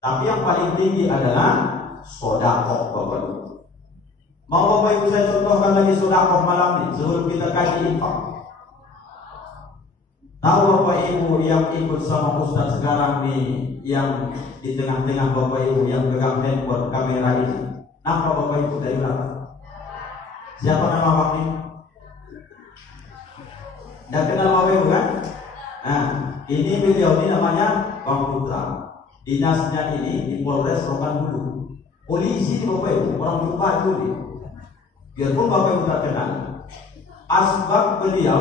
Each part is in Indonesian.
Tapi yang paling tinggi adalah sedekah, Bapak Ibu. Mau Bapak Ibu saya contohkan lagi sedekah malam ini sebelum kita kaji infak. Tahu Bapak Ibu yang ikut sama Ustaz sekarang nih, yang di tengah-tengah Bapak Ibu yang pegang handphone kamera ini, nampak Bapak Ibu dari belakang? Siapa nama Bapak ini? Tidak kenal Bapak Ibu kan? Nah, ini beliau ini namanya Bang Putra. Dinasnya ini di Polres Rokan-Hulu. Polisi di Bapak Ibu, orang jumpa dulu. Biarpun Bapak Ibu tak kenal, asbab beliau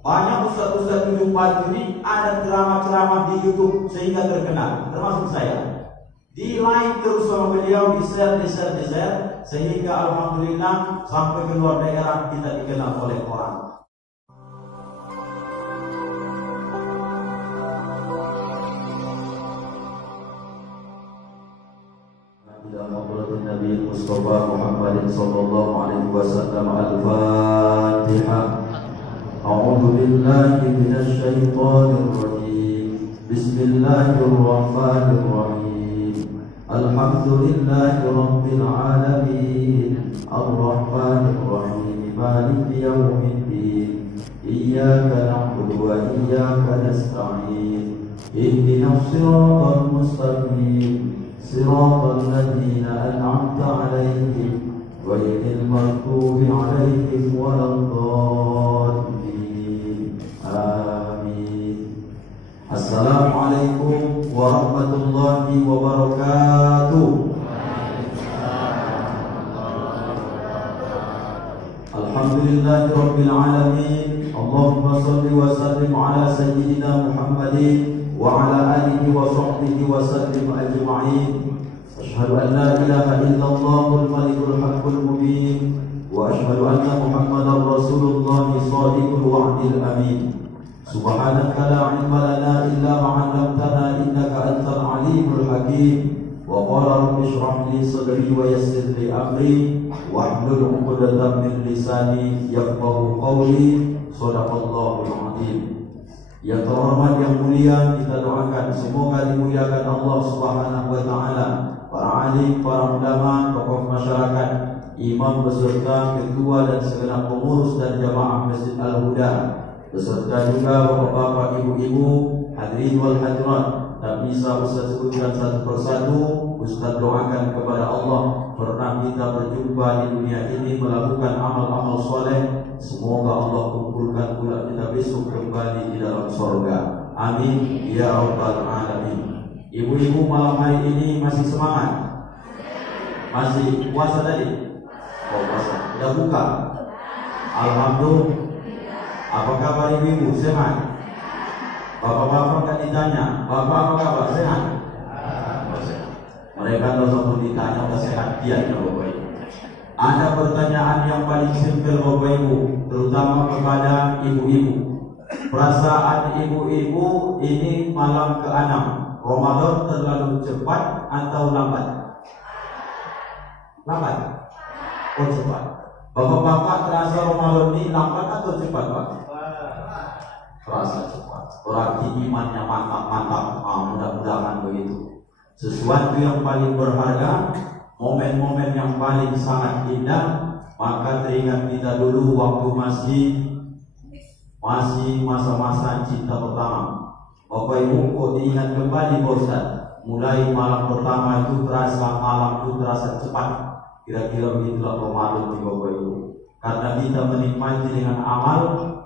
banyak ustaz-ustaz di jumpa ini ada ceramah-ceramah di YouTube sehingga terkenal, termasuk saya. Di like terus sama beliau, di share, sehingga alhamdulillah sampai ke luar daerah kita dikenal oleh orang. Nabi Mustafa Muhammad sallallahu alaihi wasallam. Al-Fatihah. A'udzu billahi minasy syaithanir rajim. Bismillahirrahmanirrahim. Alhamdulillahi rabbil alamin. Ar-Rahmanir Rahim. Maliki yaumiddin. Iyyaka na'budu wa iyyaka nasta'in. Ihdinas siratal mustaqim. صراط الذين أنعمت عليهم غير المغضوب عليهم ولا الضالين آمين. السلام عليكم ورحمة الله وبركاته. الحمد لله رب العالمين. اللهم صل وسلم على سيدنا محمد وعلى آله وصحبه وسلم أجمعين. أشهد أن لا إله إلا الله الملك الحق المبين، وأشهد أن محمدا رسول الله صادق الوعد الأمين. سبحانك لا علم لنا إلا ما علمتنا إنك أنت العليم الحكيم. وقال رب اشرح لي صدري ويسر لي أمري واحلل عقدة من لساني يفقهوا قولي. صدق الله العظيم. Yang terhormat, yang mulia, kita doakan semoga dimuliakan Allah Subhanahu wa taala, para alim, para ulama, tokoh masyarakat, imam beserta ketua dan segenap pengurus dan jamaah Masjid Al-Huda, beserta juga bapak-bapak, ibu-ibu, hadirin wal hadirat. Tak bisa Ustaz sebutkan satu persatu. Ustaz doakan kepada Allah pernah kita berjumpa di dunia ini melakukan amal-amal soleh, semoga Allah kumpulkan pula kita besok kembali di dalam surga. Amin ya rabbal alamin. Ibu-ibu malam hari ini masih semangat? Masih puasa tadi? Oh, puasa. Sudah buka? Alhamdulillah. Apa kabar ibu-ibu? Sehat? Bapak-bapak kan ditanya, bapak apa kabar? Sehat? Mereka tidak usah ditanya, sudah sehat dia ya Bapak Ibu. Ada pertanyaan yang paling simpel Bapak Ibu, terutama kepada ibu-ibu. Perasaan ibu-ibu ini malam ke-6, Ramadan terlalu cepat atau lambat? Lambat? Oh cepat. Bapak-bapak terasa Ramadan ini lambat atau cepat Pak? Terasa cepat. Berarti imannya mantap-mantap. Mudah-mudahan begitu. Sesuatu yang paling berharga, momen-momen yang paling sangat indah, maka teringat kita dulu waktu masih masa-masa cinta pertama. Bapak Ibu kok diingat kembali Pak Ustaz, mulai malam pertama itu terasa, malam itu terasa cepat. Kira-kira begitulah Ramadan di Bapak Ibu. Karena kita menikmati dengan amal,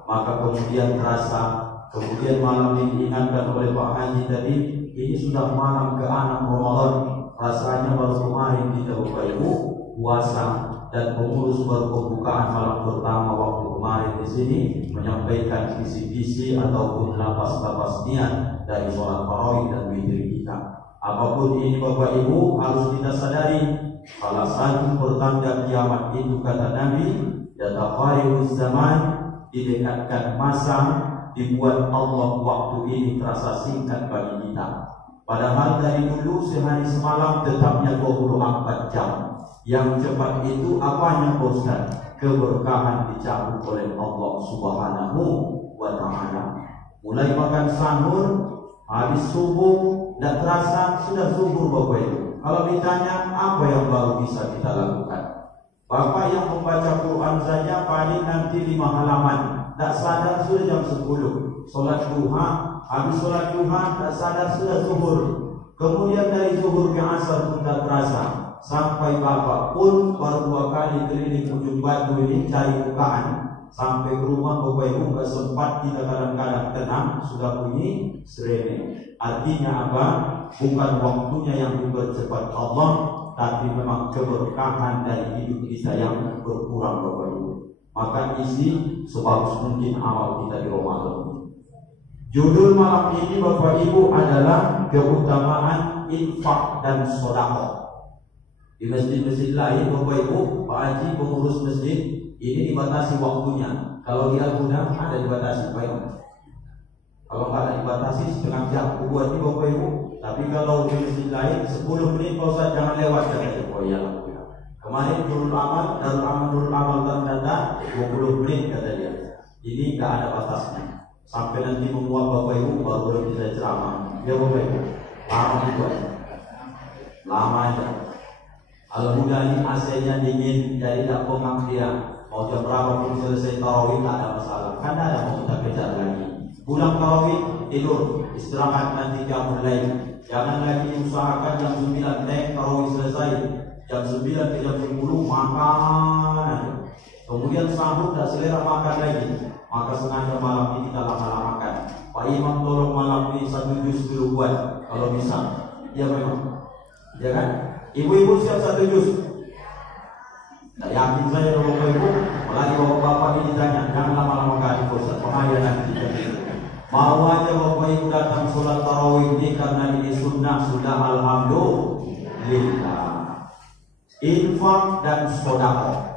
maka kemudian terasa. Kemudian malam ini diingatkan oleh Pak Haji tadi, ini sudah malam ke-6 Ramadan. Rasanya baru kemarin kita Bapak Ibu puasa, dan pengurus baru pembukaan malam pertama waktu kemarin di sini menyampaikan visi-visi ataupun lapas-lapas niat dari sholat tarawih dan witir kita. Apapun ini Bapak Ibu harus kita sadari, salah satu pertanda kiamat itu kata Nabi, yataqaribuz zaman, didekatkan masa, dibuat Allah waktu ini terasa singkat bagi kita. Padahal dari dulu sehari semalam tetapnya 24 jam. Yang cepat itu apanya Ustaz? Keberkahan dicabut oleh Allah Subhanahu wa taala. Mulai makan sahur, habis subuh, tidak terasa sudah zuhur Bapak Ibu. Kalau ditanya apa yang baru bisa kita lakukan, Bapak yang membaca Quran saja paling nanti 5 halaman, tak sadar sudah jam 10. Sholat duha, habis sholat duha tak sadar sudah zuhur. Kemudian dari zuhur ke asar pun tak terasa. Sampai Bapak pun baru 2 kali keliling ujung batu ini cari bukaan. Sampai ke rumah Bapak Ibu gak sempat kita kadang-kadang tenang, sudah bunyi serene. Artinya apa? Bukan waktunya yang dipercepat Allah, tapi memang keberkahan dari hidup kita yang berkurang Bapak Ibu. Maka isi sebagus mungkin amal kita di Ramadan. Judul malam ini Bapak Ibu adalah keutamaan infak dan sedekah. Di masjid-masjid lain Bapak Ibu, Pak Haji pengurus masjid ini dibatasi waktunya. Kalau dia Al-Huda ada dibatasi Pak Ibu. Kalau nggak ada dibatasi setengah jam buat ini Bapak Ibu. Tapi kalau di masjid lain 10 menit Pak Ustaz jangan lewat katanya. Oh iya lah. Kemarin Nurul Amal terdata 20 menit kata dia. Ini nggak ada batasnya. Sampai nanti membuat Bapak Ibu baru bisa ceramah. Ya Bapak Ibu. Lama itu aja. Lama aja. Al-Huda ini AC-nya dingin, jadi tak pengap dia. Mau jam berapa pun selesai tarawih tak ada masalah. Kan ada mau kita kejar lagi. Pulang tarawih tidur, istirahat nanti jam lain. Jangan lagi usahakan jam 9 tarawih selesai. Jam 9 ke jam 10 makan. Kemudian sahur tak selera makan lagi. Maka sengaja malam ini kita lama-lamakan. Pak Imam tolong malam ini 1 juz dulu buat kalau bisa. Ya memang. Ya kan? Ibu-ibu siap 1 juz. Tak yakin saya Bapak Ibu, apalagi Bapak-bapak ini ditanya, jangan lama-lama kali Ustaz, bahaya nanti. Mau aja Bapak Ibu datang sholat tarawih ini karena ini sunnah, sudah alhamdulillah. Infak dan sedekah.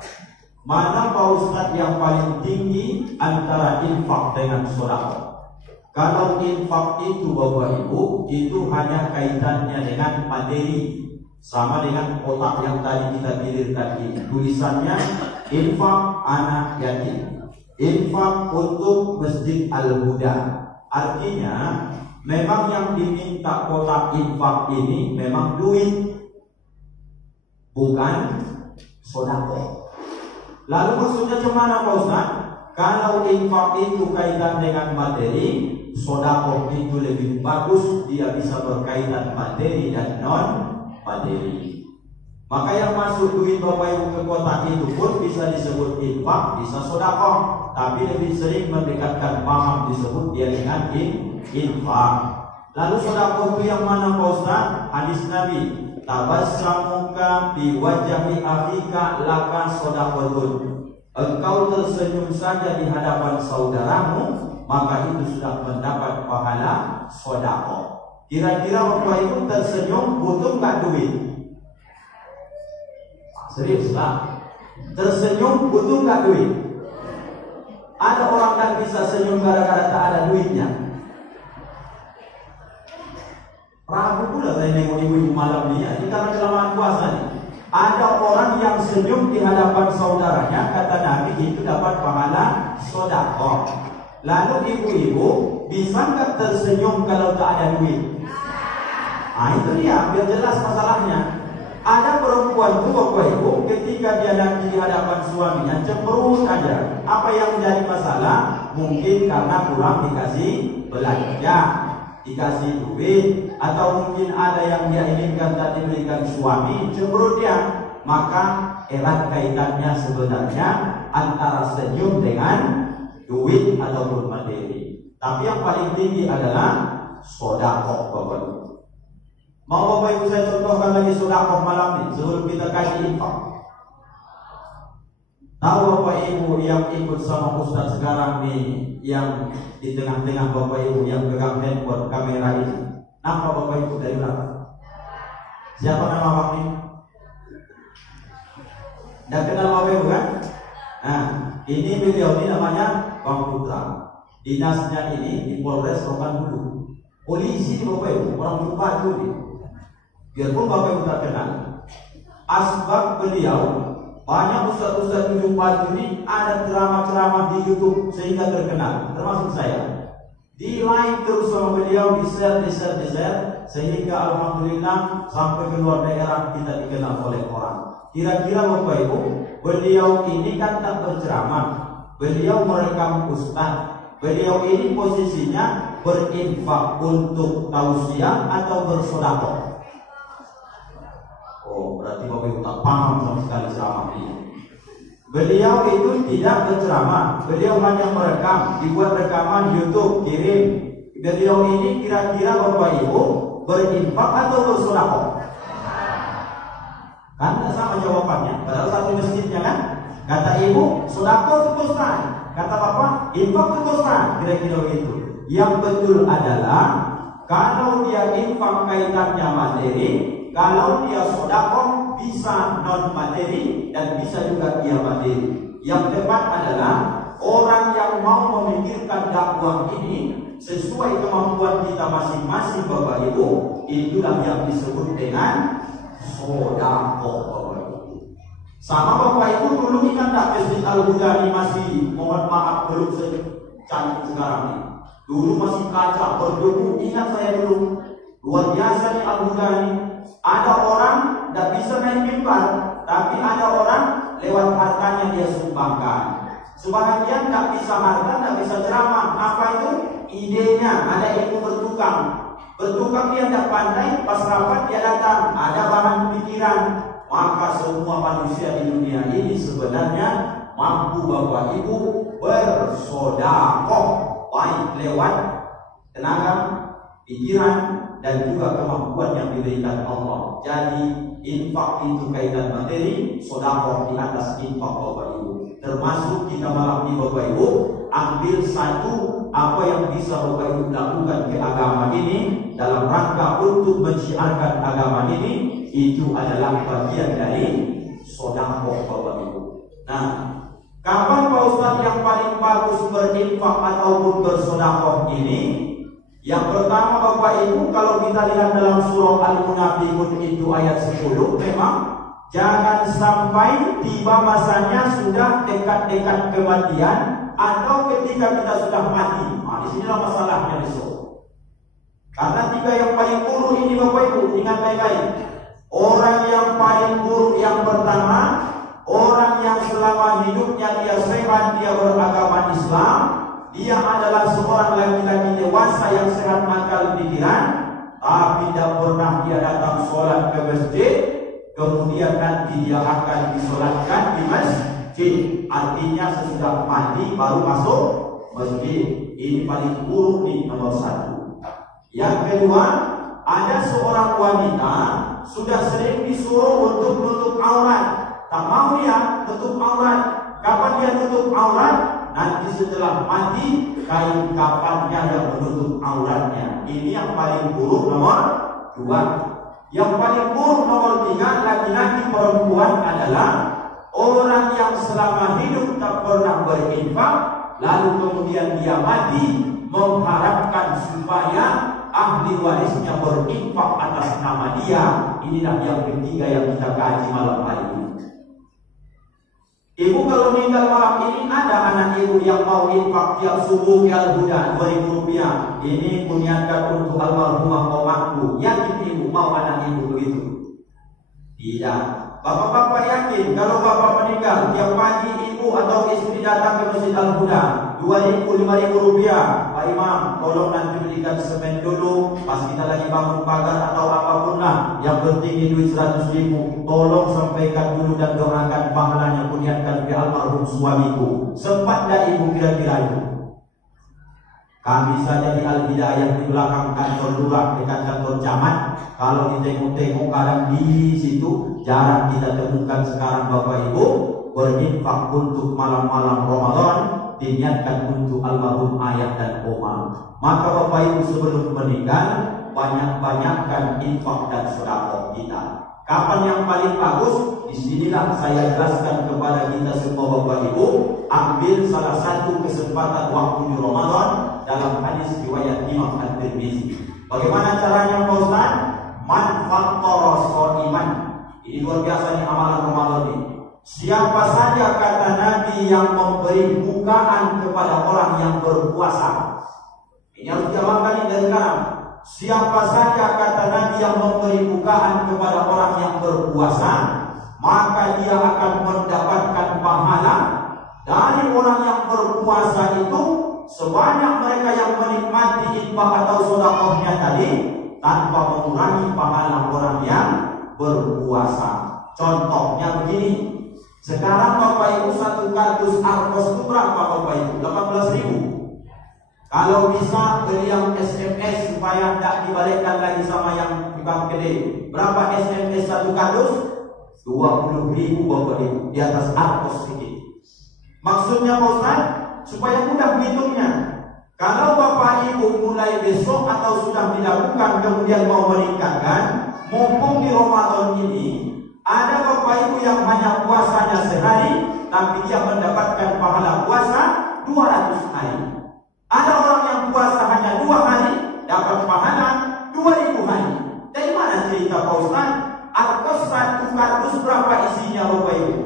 Mana Pak Ustaz yang paling tinggi antara infak dengan sedekah? Kalau infak itu Bapak Ibu, itu hanya kaitannya dengan materi. Sama dengan kotak yang tadi kita kirimkan ini. Tulisannya infak anak yatim, infak untuk Masjid Al-Huda. Artinya memang yang diminta kotak infak ini memang duit, bukan sedekah. Lalu maksudnya gimana Pak Ustaz? Kalau infak itu kaitan dengan materi, sedekah itu lebih bagus, dia bisa berkaitan materi dan non materi. Maka yang masuk duit Bapak Ibu ke kotak itu pun bisa disebut infak, bisa sedekah, tapi lebih sering mendekatkan paham disebut dia dengan infak. Lalu sedekah itu yang mana Pak Ustaz? Hadis Nabi, tabassamuka bi wajhi akhika laka sedekahun. Engkau tersenyum saja di hadapan saudaramu, maka itu sudah mendapat pahala sedekah. Kira-kira Bapak Ibu tersenyum butuh nggak duit? Serius lah. Tersenyum butuh nggak duit? Ada orang yang bisa senyum gara-gara tak ada duitnya. Ragu pula saya nengok ibu-ibu malam ini. Ini karena kelamaan puasa nih. Ada orang yang senyum di hadapan saudaranya, kata Nabi itu dapat pahala sedekah. Lalu ibu-ibu bisa nggak tersenyum kalau tak ada duit? Itu dia, biar jelas masalahnya. Ada perempuan itu Bapak Ibu, ketika dia nanti di hadapan suaminya cemberut aja. Apa yang menjadi masalah? Mungkin karena kurang dikasih belanja, dikasih duit, atau mungkin ada yang dia inginkan tak diberikan suami, cemberut dia. Maka erat kaitannya sebenarnya antara senyum dengan duit ataupun materi. Tapi yang paling tinggi adalah sedekah Bapak Ibu. Mau Bapak Ibu saya contohkan lagi sedekah malam ini sebelum kita kaji infak. Tahu Bapak Ibu yang ikut sama Ustaz sekarang nih, yang di tengah-tengah Bapak Ibu yang pegang handphone kamera ini. Nampak Bapak Ibu dari belakang? Siapa nama Bapak ini? Dah kenal Bapak Ibu kan? Nah, ini beliau ini namanya Bang Putra. Dinasnya ini di Polres Rokan-Hulu. Polisi di Bapak Ibu, orang Bupati ini. Biarpun Bapak Ibu tak kenal, asbab beliau banyak ustaz-ustaz di Bupati ini ada ceramah-ceramah di YouTube sehingga terkenal, termasuk saya. Di like terus sama beliau, di share, sehingga alhamdulillah sampai keluar daerah kita dikenal oleh orang. Kira-kira Bapak Ibu, beliau ini kan tak berceramah, beliau merekam ustaz, beliau ini posisinya berinfak untuk tausiah atau bersedekah. Oh, berarti Bapak Ibu tak paham sama sekali ceramah ini. Beliau itu tidak berceramah, beliau hanya merekam, dibuat rekaman YouTube, kirim. Beliau ini kira-kira Bapak Ibu berinfak atau bersedekah? Kan sama jawabannya, padahal satu masjidnya kan. Kata ibu, sedekah itu Ustaz. Kata bapak, infak itu Ustaz. Kira-kira begitu. Yang betul adalah kalau dia infak kaitannya materi, kalau dia sedekah bisa non materi dan bisa juga dia materi. Yang tepat adalah orang yang mau memikirkan dakwah ini sesuai kemampuan kita masing-masing Bapak Ibu, itulah yang disebut dengan sedekah Bapak Ibu. Sama Bapak Ibu dulu ingat tak Masjid Al-Huda ini masih, mohon maaf belum secantik sekarang ini. Dulu masih kaca berdebu, ingat saya dulu. Luar biasa nih Al-Huda ini. Ada orang tidak bisa naik mimbar, tapi ada orang lewat hartanya dia sumbangkan. Sebagian tidak bisa harta, tidak bisa ceramah. Apa itu? Idenya, ada ilmu bertukang. Bertukang dia tidak pandai, pas rapat dia datang, ada bahan pikiran. Maka semua manusia di dunia ini sebenarnya mampu Bapak Ibu bersedekah, baik lewat tenaga, pikiran, dan juga kemampuan yang diberikan Allah. Jadi infak itu kaitan materi, sedekah di atas infak Bapak Ibu. Termasuk kita malam ini Bapak Ibu ambil satu apa yang bisa Bapak Ibu lakukan ke agama ini dalam rangka untuk mensiarkan agama ini, itu adalah bagian dari sedekah Bapak Ibu. Nah, kapan Pak Ustaz yang paling bagus berinfak ataupun bersedekah ini? Yang pertama Bapak Ibu, kalau kita lihat dalam surah Al-Munafiqun itu ayat 10, memang jangan sampai tiba masanya sudah dekat-dekat kematian atau ketika kita sudah mati. Nah, di sinilah masalahnya besok. Karena tiga yang paling buruk ini Bapak Ibu, ingat baik-baik. Orang yang paling buruk yang pertama, orang yang selama hidupnya dia sehat, dia beragama Islam, dia adalah seorang laki-laki dewasa yang sehat akal pikiran, tapi tidak pernah dia datang sholat ke masjid. Kemudian nanti dia akan disolatkan di masjid. Artinya sesudah mati baru masuk masjid. Ini paling buruk nih, nomor satu. Yang kedua, ada seorang wanita sudah sering disuruh untuk menutup aurat, tak mau dia tutup aurat. Kapan dia tutup aurat? Nanti setelah mati, kain kafannya yang menutup auratnya. Ini yang paling buruk nomor dua. Yang paling buruk nomor tiga, laki-laki perempuan adalah orang yang selama hidup tak pernah berinfak, lalu kemudian dia mati mengharapkan supaya ahli warisnya berinfak atas nama dia. Inilah yang ketiga yang kita kaji malam hari ini. Ibu kalau meninggal malam ini, ada anak ibu yang mau infak tiap subuh ke Al-Huda 2.000 rupiah. Ini kuniatkan untuk almarhumah omakku. Yakin ibu mau anak ibu begitu? Tidak. Bapak-bapak yakin kalau bapak meninggal tiap pagi ibu atau istri datang ke Masjid Al-Huda 2.000, 5.000 rupiah. Pak Imam, tolong nanti belikan semen dulu pas kita lagi bangun pagar atau apapun lah. Yang penting ini duit 100.000. Tolong sampaikan dulu dan doakan pahalanya, kuniatkan ke almarhum suamiku. Sempat tidak ibu kira-kira itu? Kami saja di Al-Hidayah di belakang kantor lurah dekat kantor camat. Kalau ditengok-tengok kadang di situ, jarang kita temukan sekarang Bapak Ibu berinfak untuk malam-malam Ramadan, diniatkan untuk almarhum ayah dan oma. Maka Bapak Ibu sebelum meninggal, banyak-banyakkan infak dan sedekah kita. Kapan yang paling bagus? Disinilah saya jelaskan kepada kita semua Bapak Ibu. Ambil salah satu kesempatan waktu di Ramadan dalam hadis riwayat Imam At-Tirmizi. Bagaimana caranya Pak Ustaz? Man fattara shaiman. Ini luar biasa nih amalan Ramadan ini. Siapa saja kata Nabi yang memberi bukaan kepada orang yang berpuasa. Ini harus diamalkan dari sekarang. Siapa saja kata Nabi yang memberi bukaan kepada orang yang berpuasa, maka dia akan mendapatkan pahala dari orang yang berpuasa itu sebanyak mereka yang menikmati infak atau sedekahnya tadi, tanpa mengurangi pahala orang yang berpuasa. Contohnya begini, sekarang Bapak Ibu satu kardus Argos itu berapa Bapak Ibu? 18.000. Kalau bisa beli yang SMS supaya tidak dibalikkan lagi sama yang di bank gede. Berapa SMS satu kardus? 20.000 Bapak Ibu, di atas Argos sedikit. Maksudnya Pak Ustaz, supaya mudah menghitungnya. Kalau Bapak Ibu mulai besok atau sudah dilakukan kemudian mau meningkatkan, mumpung di Ramadan ini ada Bapak Ibu yang hanya puasanya sehari, tapi dia mendapatkan pahala puasa 200 hari. Ada orang yang puasa hanya 2 hari, dapat pahala 2.000 hari. Dari mana cerita Pak Ustaz? Argos satu kardus berapa isinya Bapak Ibu?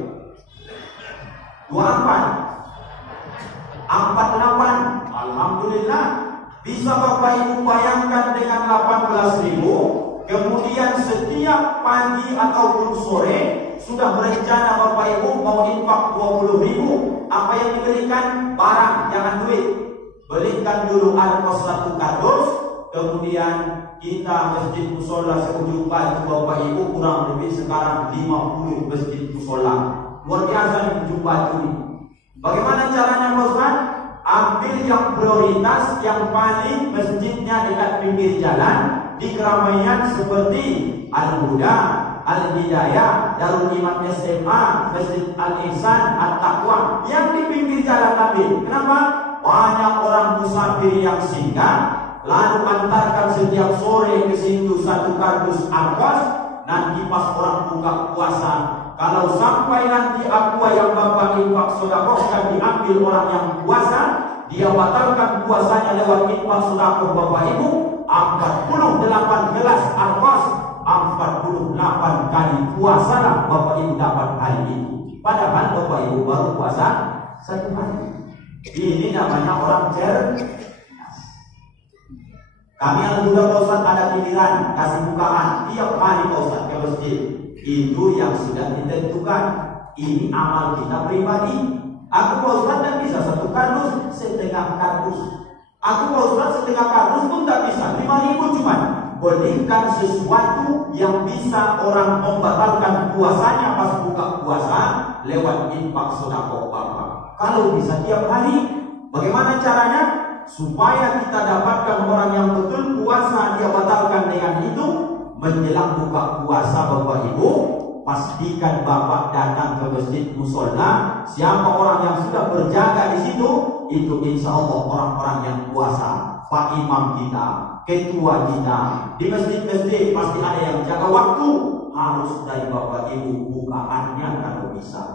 48. Alhamdulillah. Bisa Bapak Ibu bayangkan dengan 18.000, kemudian setiap pagi ataupun sore sudah berencana Bapak Ibu mau infak 20.000. Apa yang diberikan? Barang, jangan duit. Belikan dulu Argos satu kardus, kemudian kita masjid musola seujung batu Bapak Ibu kurang lebih sekarang 50 masjid musola. Luar biasa nih ujung batu ini. Bagaimana caranya Pak Ustaz? Ambil yang prioritas, yang paling masjidnya dekat pinggir jalan, di keramaian seperti Al-Huda, Al-Hidayah, Darul Iman SMA, Masjid Al-Ihsan, At-Taqwa, yang di pinggir jalan ambil. Kenapa? Banyak orang musafir yang singgah, lalu antarkan setiap sore ke situ satu kardus Argos. Nanti pas orang buka puasa, kalau sampai nanti aqua yang Bapak infak sedekahkan diambil orang yang puasa, dia batalkan puasanya lewat infak sedekah Bapak Ibu. 48 gelas Argos, 48 kali puasa lah Bapak Ibu dapat hari itu. Padahal Bapak Ibu baru puasa 1 hari. Ini namanya orang cerdas. Kami alhamdulillah Pak Ustaz ada pilihan kasih bukaan tiap hari Pak Ustaz ke masjid. Itu yang sudah ditentukan. Ini amal kita pribadi. Aku Pak Ustaz dan bisa satu kardus, setengah kardus. Aku Pak Ustaz setengah kardus pun tak bisa. 5.000 cuma. Berikan sesuatu yang bisa orang membatalkan puasanya pas buka puasa lewat infak sedekah Bapak. Kalau bisa tiap hari, bagaimana caranya? Supaya kita dapatkan orang yang betul puasa dia batalkan dengan itu. Menjelang buka puasa Bapak Ibu, pastikan Bapak datang ke masjid musola. Siapa orang yang sudah berjaga di situ, itu insya Allah orang-orang yang puasa. Pak Imam kita, ketua kita, di masjid-masjid pasti ada yang jaga waktu. Harus dari Bapak Ibu bukaannya kalau bisa.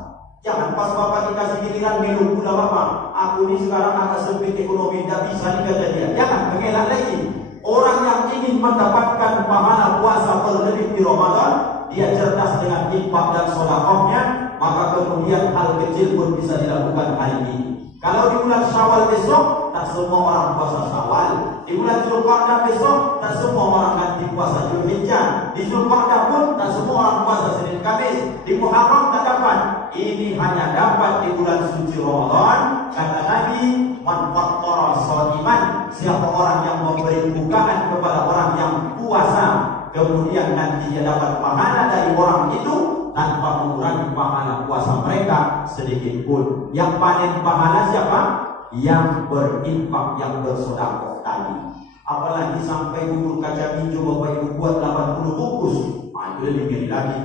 Jangan pas Bapak dikasih giliran minum gula Bapak, aku ini sekarang agak sempit ekonomi, tidak bisa nih kata dia. Jangan mengelak lagi. Orang yang ingin mendapatkan pahala puasa berlebih di Ramadan, dia cerdas dengan infak dan sedekahnya, maka kemudian hal kecil pun bisa dilakukan hari ini. Kalau di bulan Syawal besok, tak semua orang puasa Syawal. Di bulan Zulqa'dah besok, tak semua orang ganti puasa Zulhijjah. Di Zulqa'dah pun, tak semua orang puasa Senin Kamis. Di Muharram tak dapat. Ini hanya dapat di bulan suci Ramadan. Kata Nabi, man fattara shaiman, siapa orang yang memberi bukaan kepada orang yang puasa, kemudian nanti dia dapat pahala dari orang itu tanpa mengurangi pahala puasa mereka sedikit pun. Yang panen pahala siapa? Yang berinfak, yang bersedekah tadi. Apalagi sampai bubur kaca hijau Bapak Ibu buat 80 bungkus, itu lebih ngeri lagi.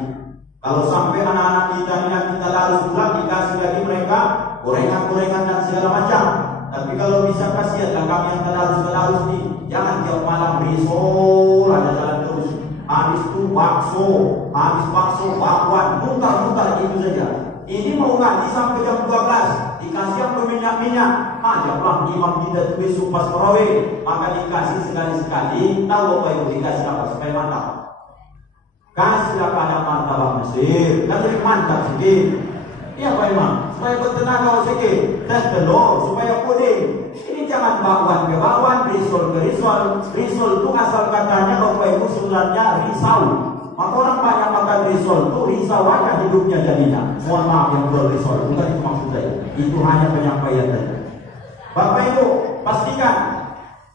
Kalau sampai anak-anak kita ini kita harus pulang dikasih lagi mereka gorengan-gorengan dan segala macam. Tapi kalau bisa kasihanlah kami yang terlarus nih. Jangan tiap malam risol ada jalan terus. Habis itu bakso, bakwan, mutar-mutar itu saja. Ini mau ngaji sampai jam 12, dikasih yang berminyak-minyak. Ajaklah imam kita itu besok pas tarawih, maka dikasih sekali-sekali. Tahu apa itu dikasih apa supaya mantap? Kasihlah pada martabak Mesir, dan lebih mantap sedikit. Iya Pak Imam, supaya bertenaga sedikit, dan telur supaya puding. Ini jangan bakwan ke bakwan, risol ke risol. Risol itu asal katanya Bapak Ibu sebenarnya risau. Maka orang banyak makan risol itu risau aja hidupnya jadinya. Mohon maaf yang jual risol, bukan itu maksud saya. Itu hanya penyampaian saja. Bapak Ibu, pastikan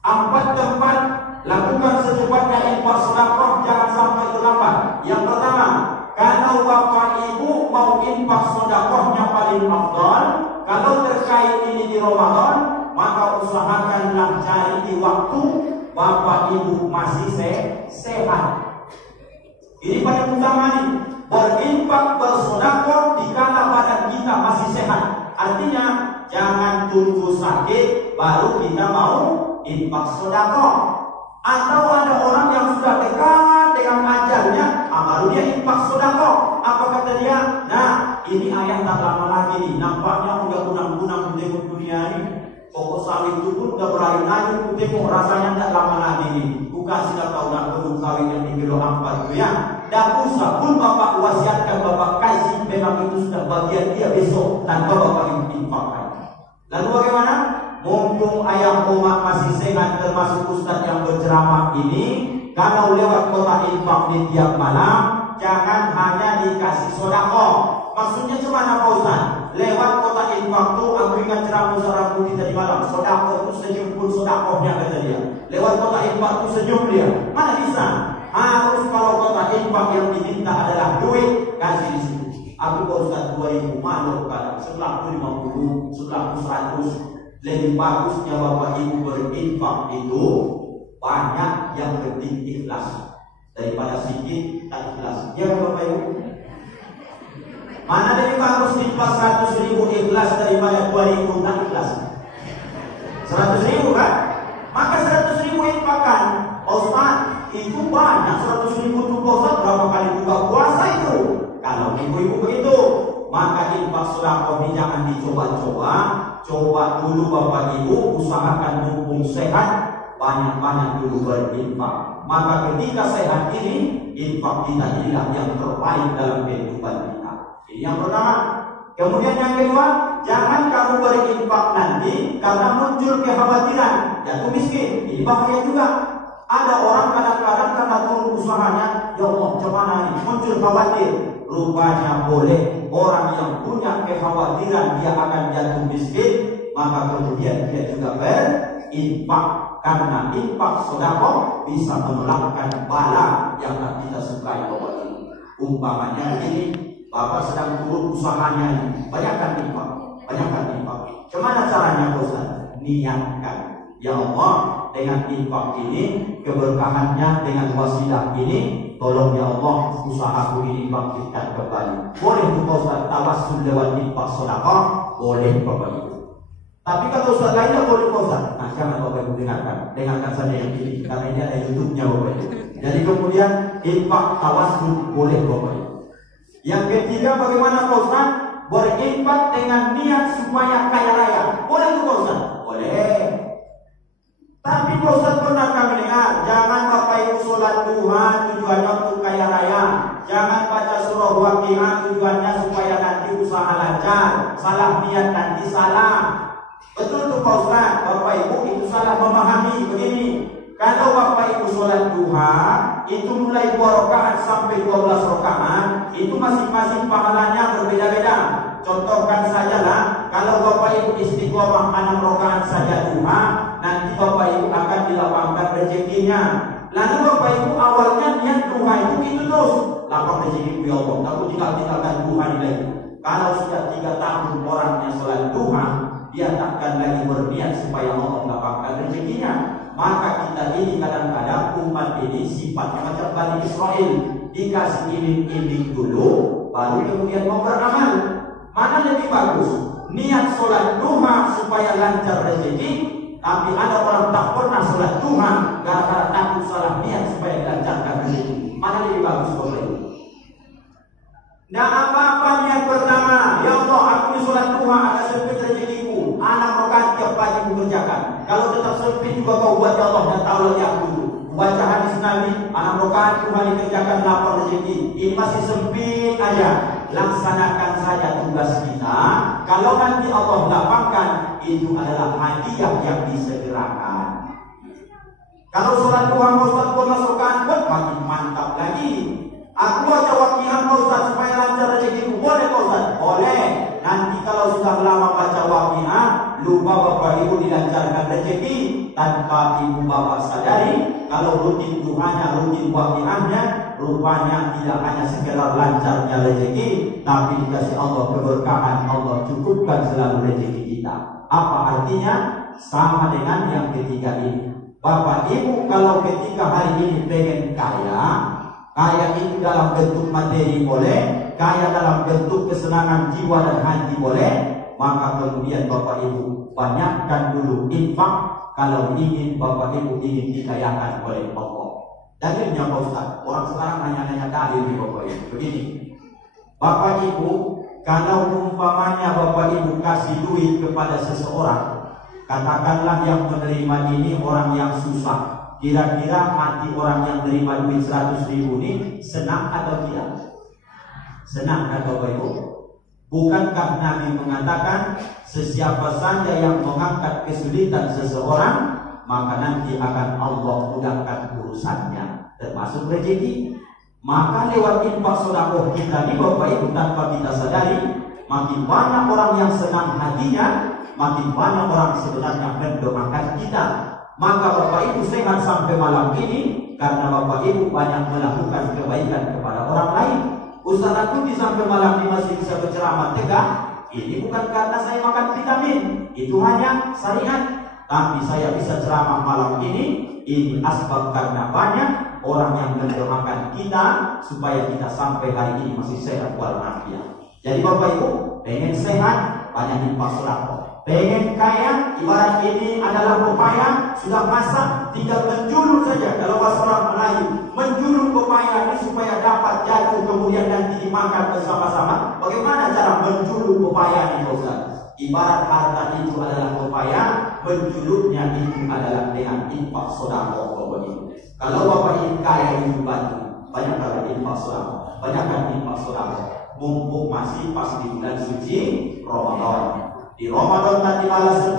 4 tempat lakukan secepatnya infak sedekah, jangan sampai terlambat. Yang pertama, kalau Bapak Ibu mau infak sedekahnya paling afdal, kalau terkait ini di Ramadan, maka usahakanlah cari di waktu Bapak Ibu masih sehat. Ini paling utama nih, berinfak bersedekah dikala badan kita masih sehat. Artinya jangan tunggu sakit baru kita mau infak sedekah. Atau ada orang yang sudah dekat dengan ajalnya, baru dia infak sedekah. Apa kata dia? Nah, ini ayah tak lama lagi nih, nampaknya udah kunang-kunang di dunia ini. Pokok sawit itu pun udah berakhir lagi, tengok rasanya tak lama lagi nih. Bukan sudah tahu nak perlu sawit yang di kilo 4 itu ya. Dan usah pun Bapak wasiatkan, Bapak kasih, memang itu sudah bagian dia besok tanpa Bapak infakkan. Lalu bagaimana? Mumpung ayah umat masih sehat, termasuk ustaz yang berceramah ini, kalau lewat kota infak di tiap malam, jangan hanya dikasih sedekah. Maksudnya gimana Pak Ustaz? Lewat kota infak itu, aku ingat ceramah seorang budi tadi malam, sedekah itu senyum pun sedekahnya kata dia. Lewat kota infak itu senyum dia. Mana bisa? Harus kalau kota infak yang diminta adalah duit, kasih di situ. Aku Pak Ustaz 2000 malu kan, sebelah 50, sebelah 100. Lebih bagusnya Bapak Ibu berinfak itu banyak, yang penting ikhlas daripada sedikit tak ikhlas. Ya Bapak Ibu, mana lebih bagus infak 100.000 ikhlas daripada 2.000 tak ikhlas? 100.000 kan? Maka 100.000 infakkan. Ustaz, itu banyak 100.000 itu Ustaz, berapa kali buka puasa itu? Kalau ibu-ibu begitu, maka infak sedekah ini jangan dicoba-coba. Coba dulu Bapak Ibu, usahakan mumpung sehat, banyak-banyak dulu berinfak. Maka ketika sehat ini, infak kita inilah yang terbaik dalam kehidupan kita. Ini yang pertama. Kemudian yang kedua, jangan kamu berinfak nanti karena muncul kekhawatiran jatuh miskin. Ini bahaya juga. Ada orang kadang-kadang karena turun usahanya, ya Allah, gimana ini? Muncul khawatir. Rupanya boleh orang yang punya kekhawatiran dia akan jatuh miskin, maka kemudian dia juga berinfak, karena infak sedekah bisa menolakkan bala yang kita sukai. Umpamanya ini, Bapak sedang turun usahanya, banyakkan infak. Gimana caranya Ustaz? Niatkan, ya Allah, dengan infak ini, keberkahannya dengan wasilah ini, tolong ya Allah, usahaku ini bangkitkan kembali. Boleh tuh Ustaz tawassul lewat infak sedekah, boleh Bapak Ibu. Tapi kalau Ustaz lainnya boleh Ustaz. Nah, jangan Bapak Ibu dengarkan saja yang ini, karena ini ada YouTube-nya Bapak Ibu. Jadi kemudian infak tawassul boleh Bapak Ibu. Yang ketiga, bagaimana Ustaz? Berinfak dengan niat supaya kaya raya. Boleh tuh Ustaz? Boleh. Tapi Ustaz pernah kami dengar, jangan Bapak Ibu sholat duha tujuannya untuk kaya raya. Jangan baca surah Waqiah tujuannya supaya nanti usaha lancar. Salah niat nanti salah. Betul tuh Pak Ustaz, Bapak Ibu itu salah memahami begini. Kalau Bapak Ibu sholat duha, itu mulai 2 rakaat sampai 12 rakaat, itu masing-masing pahalanya berbeda-beda. Contohkan sajalah, kalau Bapak Ibu istiqomah 6 rakaat saja duha, nanti Bapak Ibu akan dilapangkan rezekinya. Lalu Bapak Ibu awalnya niat duha itu terus, lapang rezeki ya Allah, aku tinggalkan duha lagi. Kalau sudah 3 tahun orangnya sholat duha, dia takkan lagi berniat supaya Allah lapangkan rezekinya. Maka kita ini kadang-kadang umat ini sifatnya macam Bani Israel, dikasih iming-iming dulu, baru kemudian mau beramal. Mana lebih bagus? Niat sholat duha supaya lancar rezeki, tapi ada orang tak pernah sholat duha gara-gara takut salah niat supaya dilancarkan rezeki. Mana lebih bagus Bapak Ibu? Nah, apa-apa niat pertama, ya Allah, aku ini sholat duha ada sempit rezekiku, 6 rakaat tiap pagi mengerjakan. Kalau tetap sempit juga kau buat ya Allah, dan tahu lagi aku itu. Baca hadis Nabi, 6 rakaat cuma dikerjakan 8 rezeki. Ini masih sempit aja. Laksanakan saja tugas kita. Kalau nanti Allah lapangkan, itu adalah hadiah yang disegerakan. Kalau sholat duha Ustaz 12 rakaat pun makin mantap lagi. Aku baca waqiah Ustaz supaya lancar rezekiku. Boleh Ustaz? Boleh. Nanti kalau sudah lama baca waqiah, lupa Bapak Ibu dilancarkan rezeki tanpa Ibu Bapak sadari. Kalau rutin duhanya, rutin waqiahnya, rupanya tidak hanya sekedar lancarnya rezeki, tapi dikasih Allah keberkahan. Allah cukupkan selalu rezeki kita. Apa artinya? Sama dengan yang ketiga ini. Bapak Ibu kalau ketika hari ini pengen kaya, kaya itu dalam bentuk materi boleh, kaya dalam bentuk kesenangan jiwa dan hati boleh, maka kemudian Bapak Ibu banyakkan dulu infak kalau ingin Bapak Ibu ingin dikayakan oleh Allah. Dalilnya Pak Ustaz, orang sekarang nanya-nanya dalil di Bapak Ibu. Begini, Bapak Ibu, kalau umpamanya Bapak Ibu kasih duit kepada seseorang, katakanlah yang menerima ini orang yang susah. Kira-kira mati orang yang menerima duit 100.000 ini senang atau tidak? Senang kan Bapak Ibu? Bukankah Nabi mengatakan sesiapa saja yang mengangkat kesulitan seseorang, maka nanti akan Allah mudahkan urusannya, termasuk rezeki. Maka lewat infak sedekah kita ini Bapak Ibu tanpa kita sadari, makin banyak orang yang senang hatinya, makin banyak orang sebenarnya mendoakan kita. Maka Bapak Ibu sehat sampai malam ini karena Bapak Ibu banyak melakukan kebaikan kepada orang lain. Ustaz aku di sampai malam ini masih bisa berceramah tegak. Ini bukan karena saya makan vitamin, itu hanya syariat. Tapi saya bisa ceramah malam ini asbab karena banyak orang yang mendoakan kita supaya kita sampai hari ini masih sehat walafiat. Jadi Bapak Ibu pengen sehat, banyak infak sedekah. Pengen kaya, ibarat ini adalah pepaya sudah masak, tinggal menjulur saja. Kalau bahasa orang Melayu, menjulur pepaya ini supaya dapat jatuh kemudian nanti dimakan bersama-sama. Bagaimana cara menjulur pepaya ini Ustaz? Ibarat harta itu adalah pepaya, menjulurnya itu adalah dengan infak sedekah Bapak Ibu. Kalau Bapak Ibu kaya itu batu, banyakkan infak sedekah, banyakkan infak sedekah. Mumpung masih pas di bulan suci Ramadan. Di Ramadan tadi balas 10,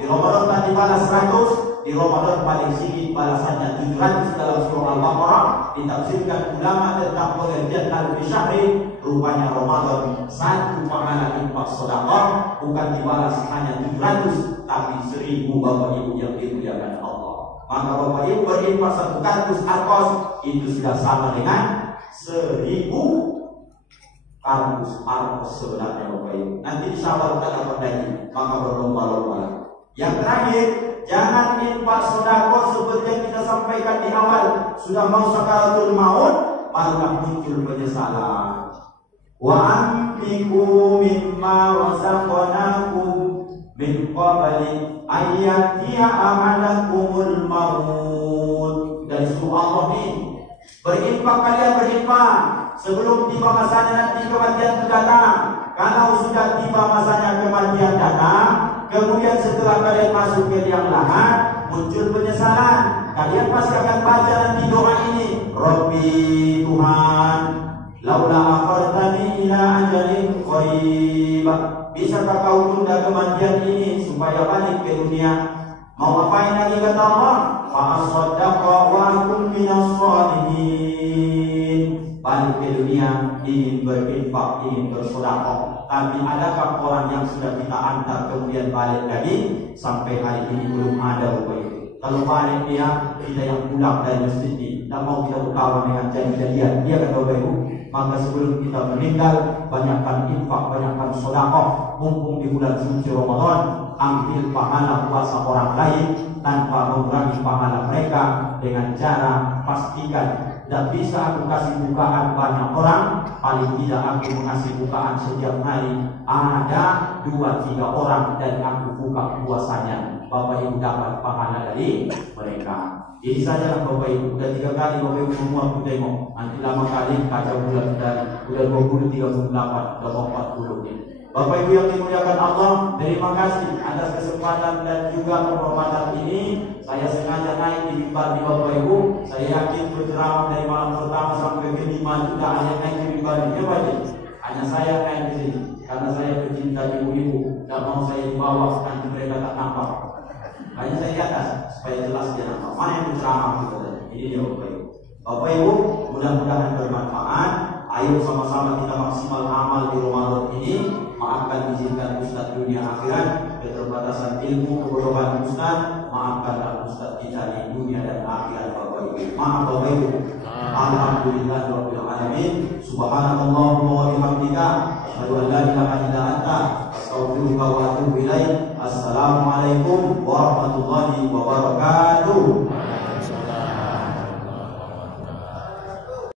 di Ramadan tadi balas 100, di Ramadan paling sedikit balasannya 700 dalam surah Al-Baqarah. Ditafsirkan ulama tentang pengertian al-bisyahri, rupanya Ramadan satu pahala infak sedekah bukan dibalas hanya 700 tapi 1000 Bapak Ibu yang dimuliakan Allah. Maka Bapak Ibu berinfak 100 arkos itu sudah sama dengan 1000 kartus arkos sebenarnya Bapak Ibu. Nanti insyaAllah kita dapat lagi, maka berlomba-lomba. Yang terakhir, jangan infak sedekah seperti yang kita sampaikan di awal. Sudah mau sakaratul maut, barulah muncul penyesalan. Wa anfiqu mimma razaqnakum min qabli ayyatiya ahadakumul maut. Dari surah Allah ini, berinfak kalian berinfak sebelum tiba masanya nanti kematian datang. Kalau sudah tiba masanya kematian datang, kemudian setelah kalian masuk ke liang lahat, muncul penyesalan. Kalian pasti akan baca nanti doa ini, Rabbi Tuhan, laula akhartani ila ajalin qarib. Bisakah kau tunda kematian ini supaya balik ke dunia? Mau ngapain lagi kata Allah? Fa asaddaqa wa akum minas shalihin. Balik ke dunia ingin berinfak, ingin bersedekah. Tapi adakah orang yang sudah kita antar kemudian balik lagi? Sampai hari ini belum ada Bapak Ibu. Kalau balik dia, kita yang pulang dari masjid ini, tidak mau kita berkawan dengan jadi-jadian. Dia kata Bapak Ibu, maka sebelum kita meninggal, banyakkan infak, banyakkan sedekah. Mumpung di bulan suci Ramadan, ambil pahala puasa orang lain tanpa mengurangi pahala mereka dengan cara pastikan. Dan bisa aku kasih bukaan banyak orang, paling tidak aku mengasih bukaan setiap hari ada 2-3 orang dan aku buka puasanya. Bapak Ibu dapat pahala dari mereka. Ini sajalah Bapak Ibu. Udah 3 kali Bapak Ibu semua aku tengok. Nanti lama kali kaca bulan udah 20, 38, udah 40 ini. Bapak Ibu yang dimuliakan Allah, terima kasih atas kesempatan dan juga penghormatan ini. Saya sengaja naik di mimbar di Bapak Ibu. Saya yakin berceramah dari malam pertama sampai kelima juga hanya naik di mimbar ini, Pak. Hanya saya naik di sini karena saya pecinta ibu-ibu. Tidak mau saya dibawa nanti mereka tak nampak. Hanya saya di atas supaya jelas dia nampak. Mana yang berceramah kita tadi? Ini dia Bapak Ibu. Bapak Ibu, mudah-mudahan bermanfaat. Ayo sama-sama kita maksimal amal di Ramadan ini. Maafkan izinkan Ustaz dunia akhirat, keterbatasan ilmu kebodohan Ustaz. Maafkanlah Ustaz kita di dunia dan akhirat Bapak Ibu. Maaf Bapak Ibu. Alhamdulillahirabbil alamin. Subhanakallahumma wa bihamdika asyhadu an la ilaha illa anta astaghfiruka wa atubu ilaik. Assalamualaikum warahmatullahi wabarakatuh.